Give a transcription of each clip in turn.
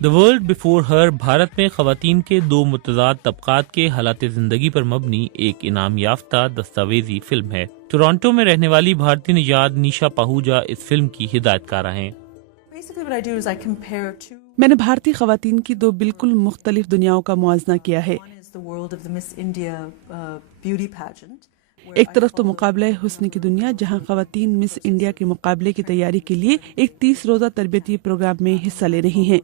The World Before Her Bharat میں خواتین کے دو متضاد طبقات کے حالات زندگی پر مبنی ایک انعام یافتہ دستاویزی فلم ہے۔ ٹورانٹو میں رہنے والی بھارتی نژاد نیشا پاہوجا اس فلم کی ہدایت کارہ ہیں۔ میں نے بھارتی خواتین کی دو بالکل مختلف دنیاؤں کا موازنہ کیا ہے۔ ایک طرف تو مقابلہ حسن کی دنیا جہاں خواتین مس انڈیا کے مقابلے کی تیاری کے لیے ایک 30 روزہ تربیتی پروگرام میں حصہ لے رہی ہیں،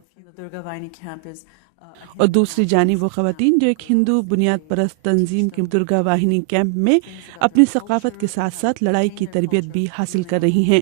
اور دوسری جانب وہ خواتین جو ایک ہندو بنیاد پرست تنظیم کے درگا واہنی کیمپ میں اپنی ثقافت کے ساتھ ساتھ لڑائی کی تربیت بھی حاصل کر رہی ہیں۔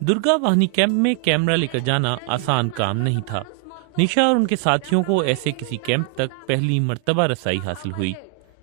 درگا واہنی کیمپ میں کیمرہ لے کر جانا آسان کام نہیں تھا۔ نیشا اور ان کے ساتھیوں کو ایسے کسی کیمپ تک پہلی مرتبہ رسائی حاصل ہوئی۔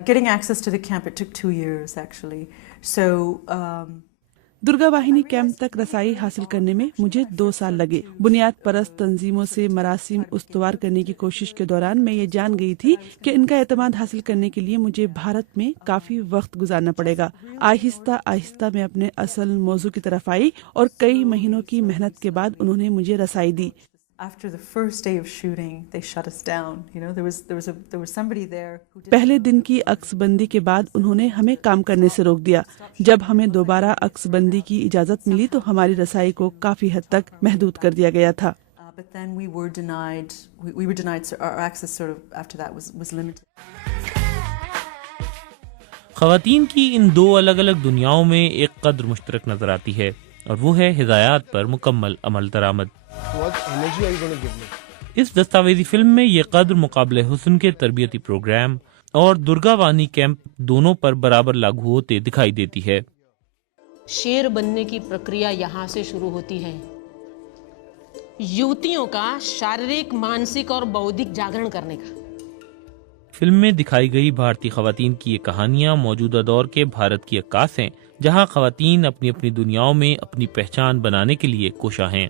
Getting access to the camp, it took 2 years actually. So Durga Vahini camp تک رسائی حاصل کرنے میں مجھے 2 سال لگے۔ بنیاد پرست تنظیموں سے مراسم استوار کرنے کی کوشش کے دوران میں یہ جان گئی تھی کہ ان کا اعتماد حاصل کرنے کے لیے مجھے بھارت میں کافی وقت گزارنا پڑے گا۔ آہستہ آہستہ میں اپنے اصل موضوع کی طرف آئی اور کئی مہینوں کی محنت کے بعد انہوں نے مجھے رسائی دی۔ after the first day of shooting, they shut us down. You know, there was somebody there who did. پہلے دن کی عکس بندی کے بعد انہوں نے ہمیں کام کرنے سے روک دیا۔ جب ہمیں دوبارہ عکس بندی کی اجازت ملی تو ہماری رسائی کو کافی حد تک محدود کر دیا گیا تھا۔ But then we were denied. We were denied. So our access sort of after that was limited. خواتین کی ان دو الگ الگ دنیاؤں میں ایک قدر مشترک نظر آتی ہے، اور وہ ہے ہدایات پر مکمل عمل درآمد۔ اس دستاویزی فلم میں یہ قدر مقابلہ حسن کے تربیتی پروگرام اور درگا وانی کیمپ دونوں پر برابر لاگو ہوتے دکھائی دیتی ہے۔ شیر بننے کی پرکریا یہاں سے شروع ہوتی ہے، یوتیوں کا شاریرک، مانسک اور بودھک جاگرن کرنے کا۔ فلم میں دکھائی گئی بھارتی خواتین کی یہ کہانیاں موجودہ دور کے بھارت کی عکاس ہیں، جہاں خواتین اپنی اپنی دنیاؤں میں اپنی پہچان بنانے کے لیے کوشاں ہیں۔